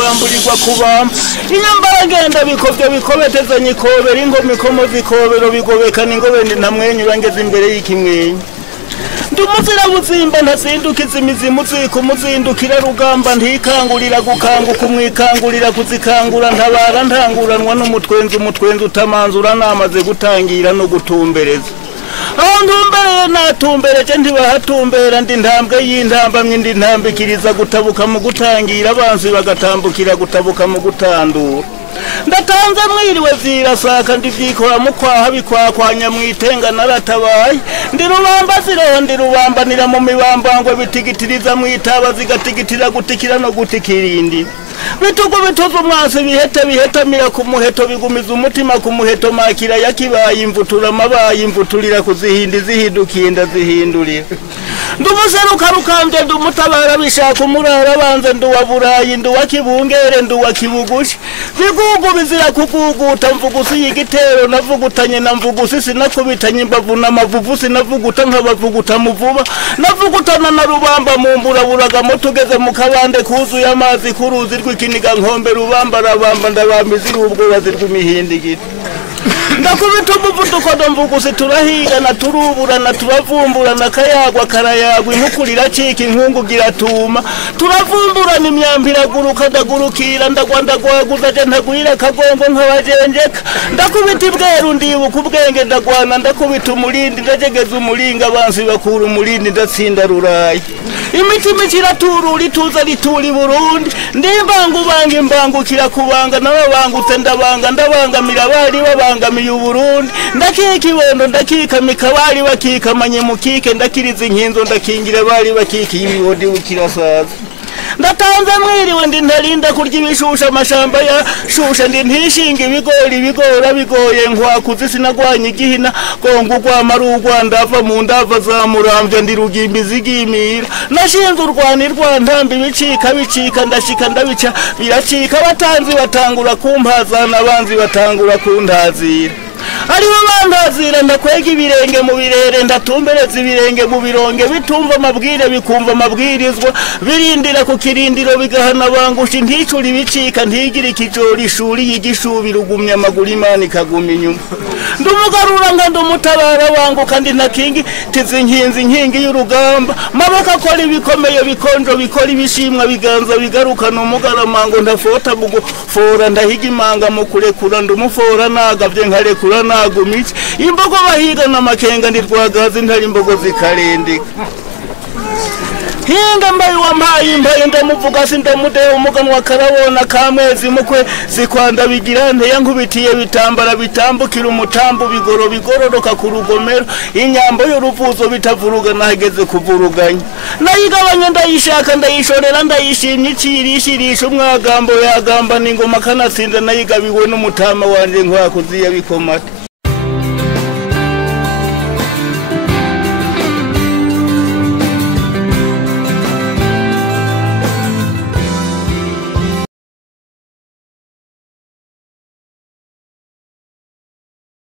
mbamburirwa kubamba inyambara ngenda bikobyo bikobetezanye ikobera ingoma ikomo zikobero bigobekana ingobende ntamwenyura ngeze imbere y'ikimwenyu ndumuzira buzimba ntazindukiza imizimu zikumuzindukira rugamba ntikangurira gukanguka umwikangurira kuzikangura ntabara ntanguranwa n'umutwenzi utamanzura namaze gutangira no gutumbereza aho ntumbereye natumbereje ntibahatumbera ndi ntambwe y'intambamwe ndi ntambikiriza gutabuka mu gutangira abanzi bagatambukira gutabuka mu gutandura ndatanze mwiriwe zirasaka ndivyikora mukwaha bikwakwanya mwitenga naratabaye ndi rubamba ziroho ndi rubambanira mu mibambango bitigitiriza mwitaba zigatigitira gutikira no gutikirindi bitugo bitozo mwase bihetamira ku muheto bigumiza umutima ku muheto makira yakibaye imvutura amabaye imvutulira kuzihindi zihindukinda zihindurira ndumuseruka rukambye ndumutabara bishaka umurara banze nduwaburayi nduwakibungere nduwakibugushi bigugu bizira kuguguta mvugusi y'igitero navugutanye na mvugusi sinakubitanye imbavu n'amavuvu sinavuguta nk'abavuguta muvuba navugutana na rubamba mu mburaburaga mutugeze mu kabande kuzuye amazi kuruzi rw'ikiniga nkombe rubamba rabamba ndabamizi ubwoba zirw'imihindigiti ndakubita umuvuduko ndamvugusi turahigana turuburana turavumburana kayagwa karayagwa inkukurira cika inkungu giratuma turavumburana imyambira guruka ndagurukira ndagwaguza je ntagwira kagongo nk'abajenjeka ndakubita ibweru ndibuka ubwenge ndagwana ndakubita umurindi ndajegeza umuringa abansi bakura umurindi ndatsinda rurayi imitima kiraturura ituza rituri Burundi ndimbangubanga imbangukira kubanga nababangutse ndabangamira bari babangamiye Burundi ndakika ibondo ndakika mikabari bakika manyemukike ndakiriza inkinzo ndakingira bari bakika ibibodi ukirasaza ndatanze mwiriwe ndi ntarinda kurya ibishusha amashamba ya shusha ndi ntishinga ibigori bigora bigoye nkwakuzi sinagwanya igihina gongo rwamarugwa ndava mu ndava za Muramvya ndi rugimbi zigimira nashinze urwanirwa ntambi bicika ndashika ndabica biracika batanzi batangura kumpazana abanzi batangura kuntazira ariho bandazira ndakwega ibirenge mu birere ndatumbereza ibirenge mu bironge bitumva amabwire bikumva amabwirizwa birindira ku kirindiro bigahana bangusha nticura ibicika ntigira ikijori ishuri y'igishubira ugumya amaguru Imana ikaguma inyuma ndumugarura nga ndumutabara banguka ndi nakingi tizinkinzi inkingi y'urugamba mabaka akora ibikomeye bikonjo bikora ibishimwa biganza bigarukana umugaramango ndafota bugufora ndahiga imanga mu kurekura ndumufora nagavye nkarekura nagumice imbogo bahiga n'amakenga ndirwagazi ntari imbogo zikarendeka hinga mbaye wampaye imbaye ndamuvuga sindamudeho umuganwa karabona kamwezi mukwe zikwanda bigira nte yankubitiye bitambara bitambukira umutambo bigororoka ku rugomero inyambo y'uruvuzo bitavuruga nahageze kuvuruganya nayigabanye ndayishaka ndayishorera ndayishimye icirishirisha umwagambo yagamba n'ingoma kanatsinda nayigabiwe n'umutama wanje nkwakuziye bikomata